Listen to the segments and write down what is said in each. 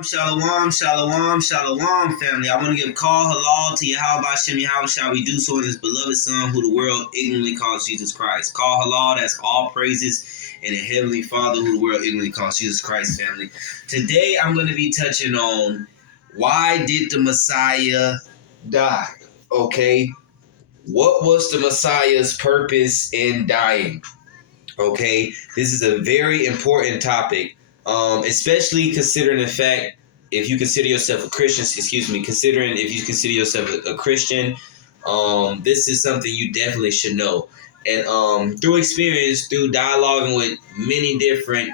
Shalom, shalom, shalom, family. I want to give call halal to Yahawashi, Yahawashi. We do so in his beloved Son, who the world ignorantly calls Jesus Christ. Call halal, that's all praises, and a heavenly Father, who the world ignorantly calls Jesus Christ, family. Today, I'm going to be touching on why did the Messiah die? Okay, what was the Messiah's purpose in dying? Okay, this is a very important topic. Especially considering the fact, if you consider yourself a Christian, considering if you consider yourself a Christian, this is something you definitely should know. And through experience, through dialoguing with many different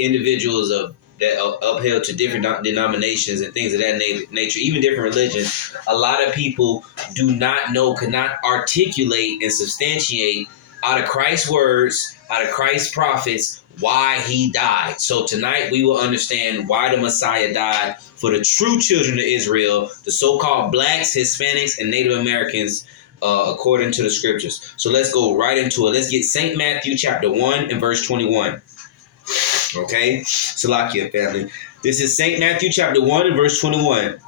individuals that upheld to different denominations and things of that nature, even different religions, a lot of people do not know, cannot articulate and substantiate out of Christ's words, out of Christ's prophets, why he died. So tonight we will understand why the Messiah died for the true children of Israel, the so-called blacks, Hispanics, and Native Americans, according to the scriptures. So let's go right into it. Let's get St. Matthew chapter 1 and verse 21. Okay? Selechya, family. This is St. Matthew chapter 1 and verse 21.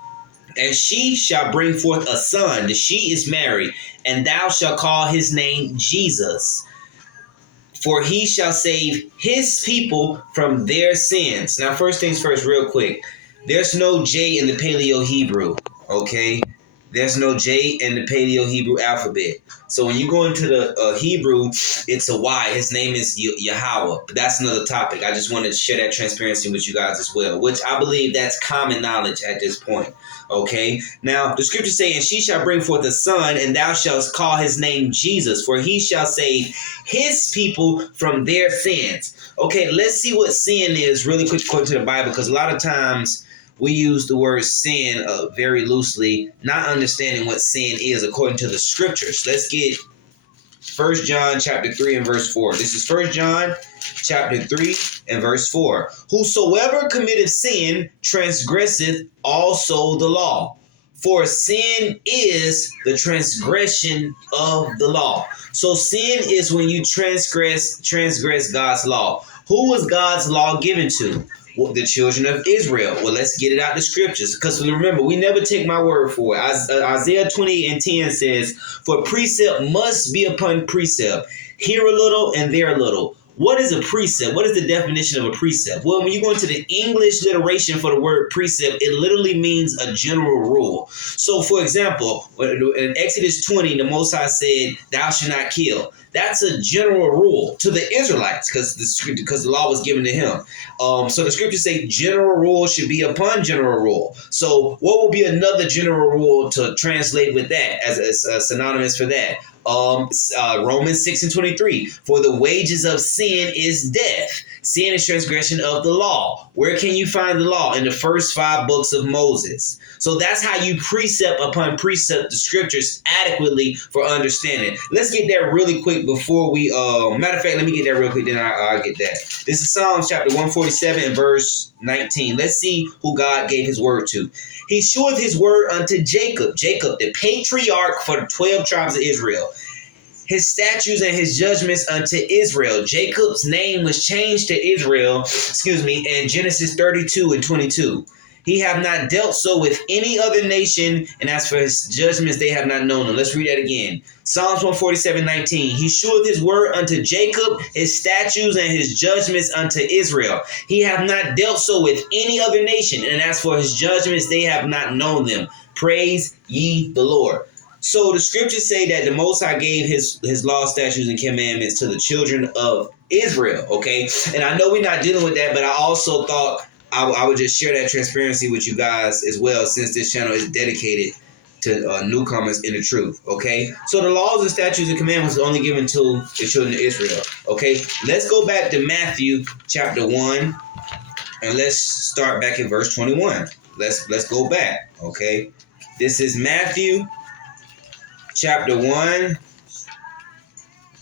And she shall bring forth a son, the she is Mary, and thou shalt call his name Jesus. For he shall save his people from their sins. Now, first things first, real quick. There's no J in the Paleo-Hebrew, okay? There's no J in the Paleo-Hebrew alphabet. So when you go into the Hebrew, it's a Y. His name is Yahweh. But that's another topic. I just wanted to share that transparency with you guys as well, which I believe that's common knowledge at this point. Okay? Now, the scriptures say, and she shall bring forth a son, and thou shalt call his name Jesus, for he shall save his people from their sins. Okay, let's see what sin is really quick according to the Bible, because a lot of times we use the word sin very loosely, not understanding what sin is according to the scriptures. Let's get 1 John chapter 3 and verse 4. This is 1 John chapter 3 and verse 4. Whosoever committeth sin transgresseth also the law. For sin is the transgression of the law. So sin is when you transgress God's law. Who was God's law given to? Well, the children of Israel. Well, let's get it out the scriptures. Because remember, we never take my word for it. Isaiah 20 and 10 says, for precept must be upon precept, here a little and there a little. What is a precept? What is the definition of a precept? Well, when you go into the English literation for the word precept, it literally means a general rule. So, for example, in Exodus 20, the Most High said, thou shalt not kill. That's a general rule to the Israelites because the law was given to him. So the scriptures say general rule should be upon general rule. So what will be another general rule to translate with that as synonymous for that? Romans 6 and 23. For the wages of sin is death. Sin is transgression of the law. Where can you find the law? In the first 5 books of Moses. So that's how you precept upon precept the scriptures adequately for understanding. Let's get that really quick before we, matter of fact, let me get that real quick, then I'll get that. This is Psalms chapter 147 and verse 19. Let's see who God gave his word to. He showeth his word unto Jacob, the patriarch for the 12 tribes of Israel. His statutes and his judgments unto Israel. Jacob's name was changed to Israel, in Genesis 32 and 22. He have not dealt so with any other nation, and as for his judgments, they have not known them. Let's read that again. Psalms 147:19. He sheweth his word unto Jacob, his statutes and his judgments unto Israel. He have not dealt so with any other nation, and as for his judgments, they have not known them. Praise ye the Lord. So the scriptures say that the Most High gave his law, statutes, and commandments to the children of Israel, okay? And I know we're not dealing with that, but I also thought I would just share that transparency with you guys as well, since this channel is dedicated to newcomers in the truth, okay? So the laws and statutes and commandments are only given to the children of Israel, okay? Let's go back to Matthew chapter 1, and let's start back at verse 21. Let's go back, okay? This is Matthew chapter 1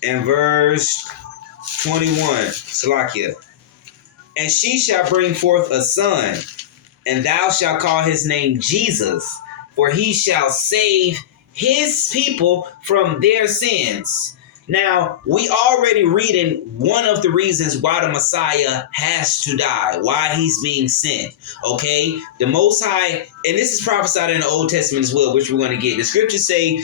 and verse 21. Selechya. And she shall bring forth a son, and thou shalt call his name Jesus, for he shall save his people from their sins. Now, we already reading one of the reasons why the Messiah has to die, why he's being sent. Okay? The Most High, and this is prophesied in the Old Testament as well, which we're going to get. The scriptures say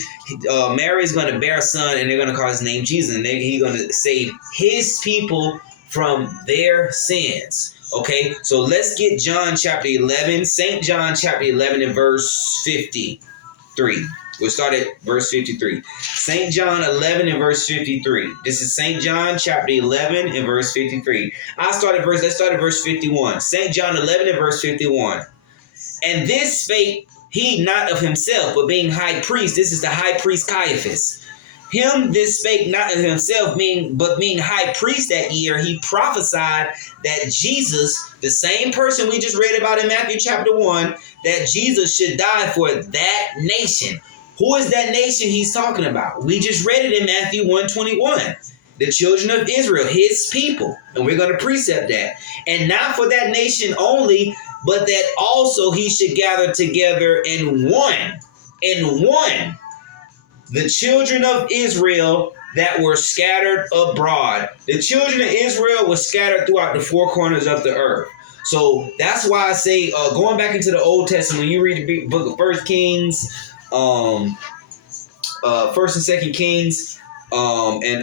Mary is going to bear a son, and they're going to call his name Jesus, and he's going to save his people from their sins. Okay? So let's get John chapter 11, St. John chapter 11 and verse 53. We'll start at verse 53. St. John 11 and verse 53. This is St. John chapter 11 and verse 53. Let's start at verse 51. St. John 11 and verse 51. And this spake he not of himself, but being high priest. This is the high priest Caiaphas. Him this spake not of himself, but being high priest that year, he prophesied that Jesus, the same person we just read about in Matthew chapter 1, that Jesus should die for that nation. Who is that nation he's talking about? We just read it in Matthew 1:21. The children of Israel, his people. And we're going to precept that. And not for that nation only, but that also he should gather together in one, the children of Israel that were scattered abroad. The children of Israel were scattered throughout the four corners of the earth. So that's why I say, going back into the Old Testament, when you read the book of First Kings, First and Second Kings, and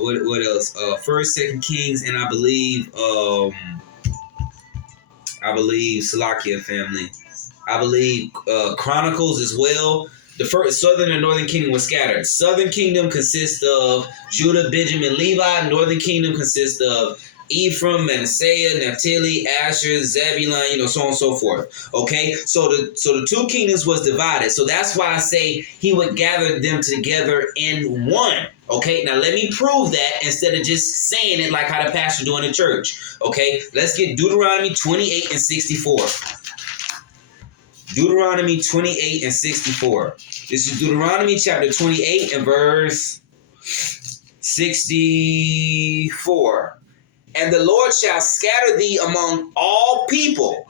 what else? First, Second Kings, and I believe selechya family. I believe Chronicles as well. The first southern and northern kingdom was scattered. Southern kingdom consists of Judah, Benjamin, Levi. Northern kingdom consists of Ephraim, Manasseh, Naphtali, Asher, Zebulun, so on and so forth. Okay, so the two kingdoms was divided. So that's why I say he would gather them together in one. Okay, now let me prove that instead of just saying it like how the pastor do in the church. Okay, let's get Deuteronomy 28 and 64. Deuteronomy 28 and 64. This is Deuteronomy chapter 28 and verse 64. And the Lord shall scatter thee among all people,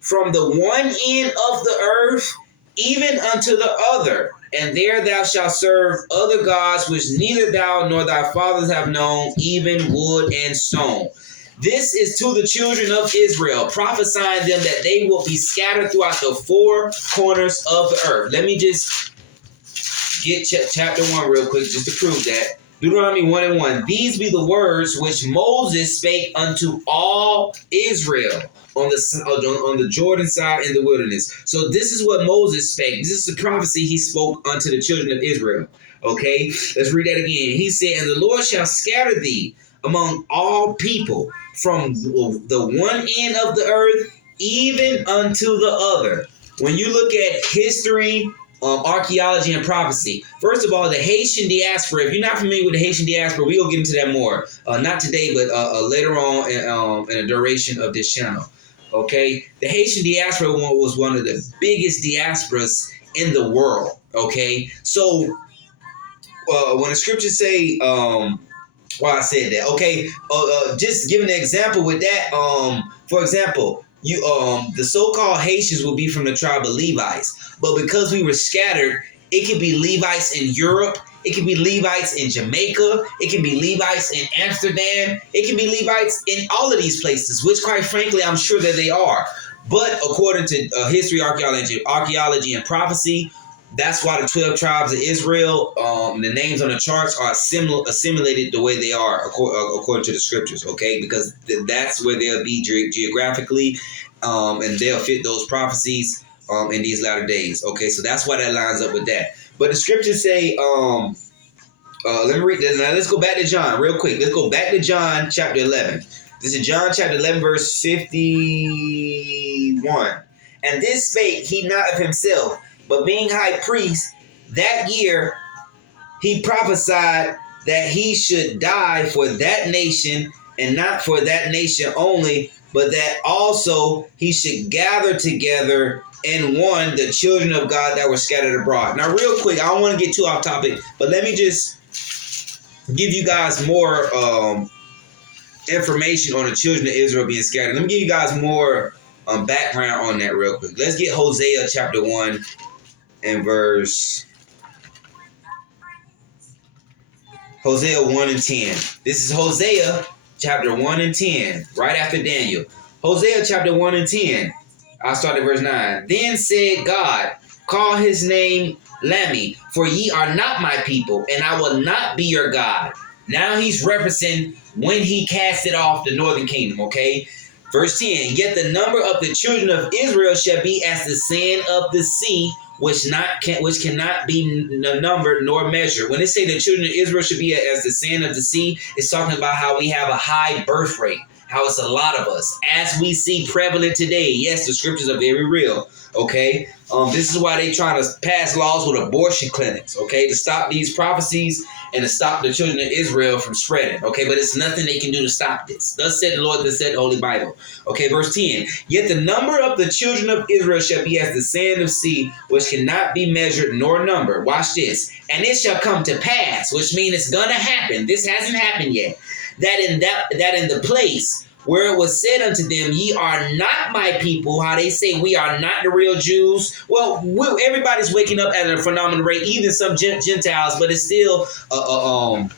from the one end of the earth even unto the other. And there thou shalt serve other gods, which neither thou nor thy fathers have known, even wood and stone. This is to the children of Israel, prophesying them that they will be scattered throughout the four corners of the earth. Let me just get chapter 1 real quick, just to prove that. Deuteronomy 1 and 1. These be the words which Moses spake unto all Israel on the Jordan side in the wilderness. So this is what Moses spake. This is the prophecy he spoke unto the children of Israel. Okay, let's read that again. He said, and the Lord shall scatter thee among all people, from the one end of the earth even unto the other. When you look at history, archaeology, and prophecy, first of all, the Haitian diaspora, if you're not familiar with the Haitian diaspora, we'll get into that more. Not today, but later on in a duration of this channel. Okay? The Haitian diaspora was one of the biggest diasporas in the world. Okay? So, when the scriptures say, why I said that. Okay, just giving an example with that. For example, the so-called Haitians will be from the tribe of Levites, but because we were scattered, it could be Levites in Europe, it could be Levites in Jamaica, it can be Levites in Amsterdam, it can be Levites in all of these places, which quite frankly, I'm sure that they are. But according to history, archaeology, and prophecy, that's why the 12 tribes of Israel, the names on the charts are assimilated the way they are according to the scriptures, okay? Because that's where they'll be geographically, and they'll fit those prophecies in these latter days, okay? So that's why that lines up with that. But the scriptures say, let me read this. Now let's go back to John real quick. Let's go back to John chapter 11. This is John chapter 11, verse 51. And this spake he not of himself, but being high priest that year, he prophesied that he should die for that nation, and not for that nation only, but that also he should gather together in one the children of God that were scattered abroad. Now, real quick, I don't want to get too off topic, but let me just give you guys more information on the children of Israel being scattered. Let me give you guys more background on that real quick. Let's get Hosea chapter 1 and verse Hosea 1 and 10. This is Hosea chapter 1 and 10, right after Daniel. Hosea chapter 1 and 10. I'll start at verse 9. Then said God, call his name Lami, for ye are not my people, and I will not be your God. Now he's referencing when he casted off the northern kingdom, okay? Verse 10, yet the number of the children of Israel shall be as the sand of the sea, which cannot be numbered nor measured. When they say the children of Israel should be as the sand of the sea, it's talking about how we have a high birth rate, how it's a lot of us, as we see prevalent today. Yes, the scriptures are very real, okay? This is why they trying to pass laws with abortion clinics, okay, to stop these prophecies and to stop the children of Israel from spreading, okay? But it's nothing they can do to stop this. Thus said the Lord, thus said the Holy Bible. Okay, verse 10. Yet the number of the children of Israel shall be as the sand of sea, which cannot be measured nor numbered. Watch this. And it shall come to pass, which means it's going to happen. This hasn't happened yet. That in the place where it was said unto them, ye are not my people, how they say we are not the real Jews. Well, everybody's waking up at a phenomenal rate, even some Gentiles, but it's still a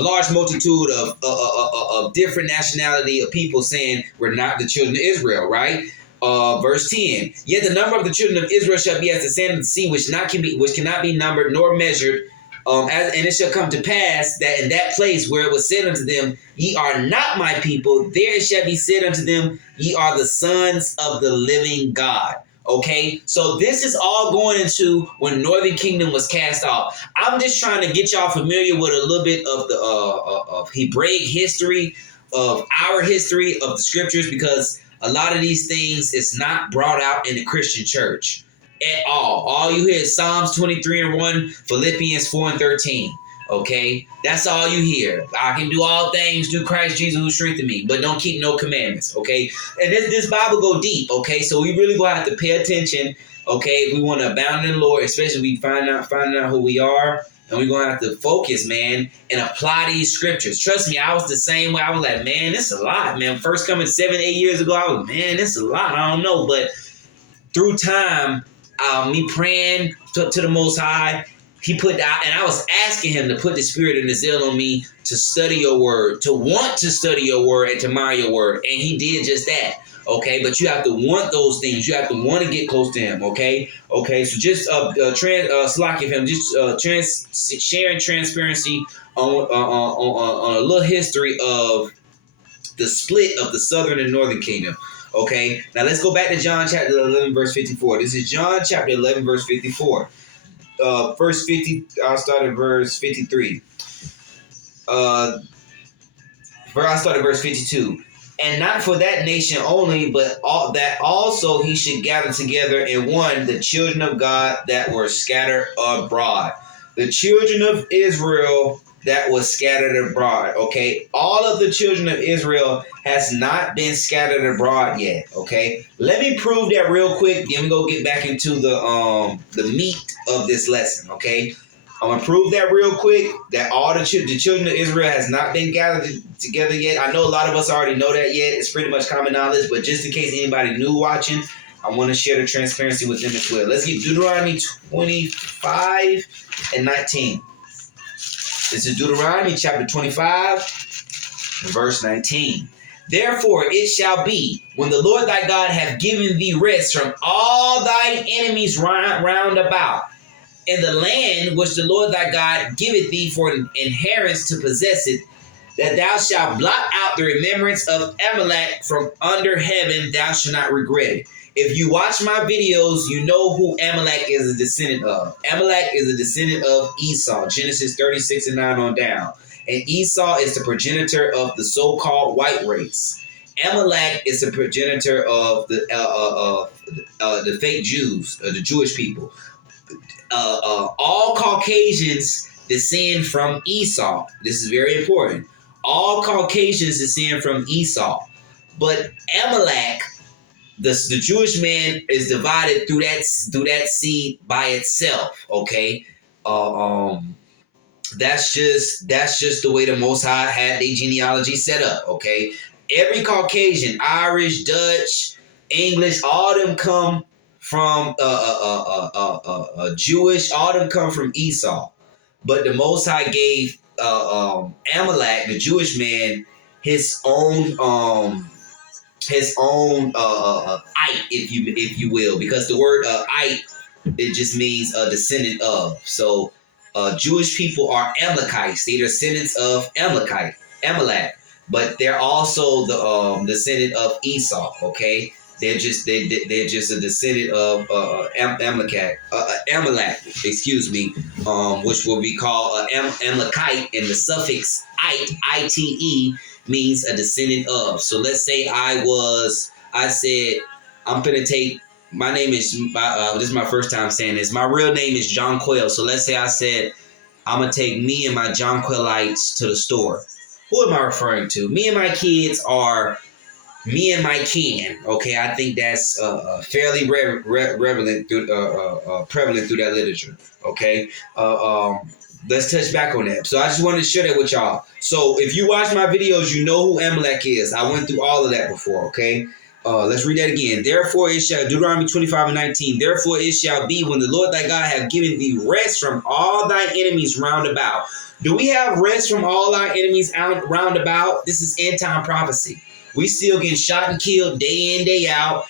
large multitude of different nationality of people saying we're not the children of Israel, right? Verse 10, yet the number of the children of Israel shall be as the sand of the sea, which cannot be numbered nor measured. And it shall come to pass that in that place where it was said unto them, ye are not my people, there it shall be said unto them, ye are the sons of the living God. Okay, so this is all going into when Northern Kingdom was cast off. I'm just trying to get y'all familiar with a little bit of the of Hebraic history, of our history of the scriptures, because a lot of these things is not brought out in the Christian church at all. All you hear is Psalms 23 and 1, Philippians 4 and 13. Okay, that's all you hear. I can do all things through Christ Jesus who strengthened me, but don't keep no commandments. Okay, and this Bible go deep. Okay, so we really gonna have to pay attention. Okay, if we want to abound in the Lord, especially if we finding out who we are, and we're gonna have to focus, man, and apply these scriptures. Trust me, I was the same way. I was like, man, this is a lot, man. First coming 7-8 years ago, I was, man, this is a lot. I don't know, but through time, me praying to the Most High, he put out, and I was asking him to put the spirit and the zeal on me to study your word, to want to study your word and to admire your word. And he did just that. Okay, but you have to want those things. You have to want to get close to him. Okay, so just selechya him, just sharing transparency on a little history of the split of the southern and northern kingdom. Okay, now let's go back to John chapter 11, verse 54. This is John chapter 11, verse 54. Verse 50, I'll start at verse 53. I'll start at verse 52. And not for that nation only, but that also he should gather together in one the children of God that were scattered abroad. The children of Israel that was scattered abroad, okay? All of the children of Israel has not been scattered abroad yet, okay? Let me prove that real quick, then we go get back into the meat of this lesson, okay? I'm going to prove that real quick, that all the children of Israel has not been gathered together yet. I know a lot of us already know that yet. It's pretty much common knowledge, but just in case anybody new watching, I want to share the transparency with them as well. Let's get Deuteronomy 25 and 19. This is Deuteronomy chapter 25, verse 19. Therefore it shall be, when the Lord thy God hath given thee rest from all thine enemies round about, in the land which the Lord thy God giveth thee for an inheritance to possess it, that thou shalt blot out the remembrance of Amalek from under heaven, thou shalt not regret it. If you watch my videos, you know who Amalek is a descendant of. Amalek is a descendant of Esau, Genesis 36 and 9 on down. And Esau is the progenitor of the so-called white race. Amalek is the progenitor of the fake Jews, the Jewish people. All Caucasians descend from Esau. This is very important. All Caucasians descend from Esau. But Amalek, the Jewish man, is divided through that seed by itself. Okay, that's just the way the Most High had their genealogy set up. Okay, every Caucasian, Irish, Dutch, English, all them come from Jewish, all them come from Esau. But the Most High gave Amalek, the Jewish man, his own ite, if you will, because the word ite, it just means a descendant of. So Jewish people are Amalekites. They're descendants of Amalek, but they're also the descendant of Esau. Okay, they're just a descendant of Amalek. Excuse me, which will be called Amalekite, and the suffix ite means a descendant of. So let's say I said I'm gonna take. My name is this is my first time saying this. My real name is John Quayle. So let's say I said I'm gonna take me and my John Quailites to the store. Who am I referring to? Me and my kids are me and my kin. Okay, I think that's fairly prevalent through that literature. Okay, let's touch back on that. So I just wanted to share that with y'all. So if you watch my videos, you know who Amalek is. I went through all of that before. Okay. Let's read that again. Therefore it shall, Deuteronomy 25:19. Therefore it shall be, when the Lord thy God have given thee rest from all thy enemies round about. Do we have rest from all our enemies round about? This is end time prophecy. We still getting shot and killed day in, day out.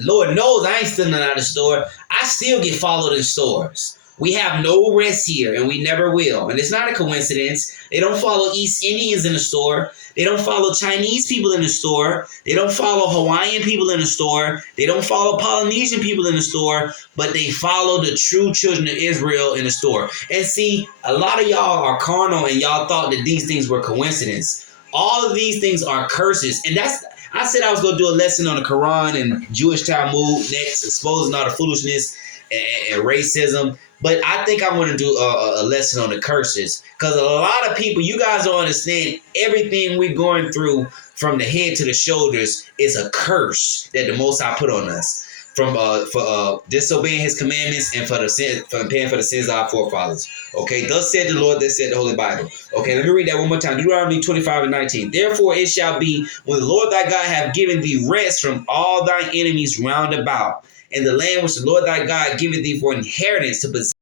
Lord knows I ain't stealing out of the store. I still get followed in stores. We have no rest here, and we never will. And it's not a coincidence. They don't follow East Indians in the store. They don't follow Chinese people in the store. They don't follow Hawaiian people in the store. They don't follow Polynesian people in the store. But they follow the true children of Israel in the store. And see, a lot of y'all are carnal, and y'all thought that these things were coincidence. All of these things are curses. And I said I was going to do a lesson on the Quran and Jewish Talmud next, exposing all the foolishness and racism. But I think I want to do a lesson on the curses, because a lot of people, you guys don't understand, everything we're going through from the head to the shoulders is a curse that the Most High put on us for disobeying His commandments and for paying for the sins of our forefathers. Okay, thus said the Lord, thus said the Holy Bible. Okay, let me read that one more time. Deuteronomy 25:19. Therefore it shall be, when the Lord thy God have given thee rest from all thy enemies round about, in the land which the Lord thy God giveth thee for inheritance to possess.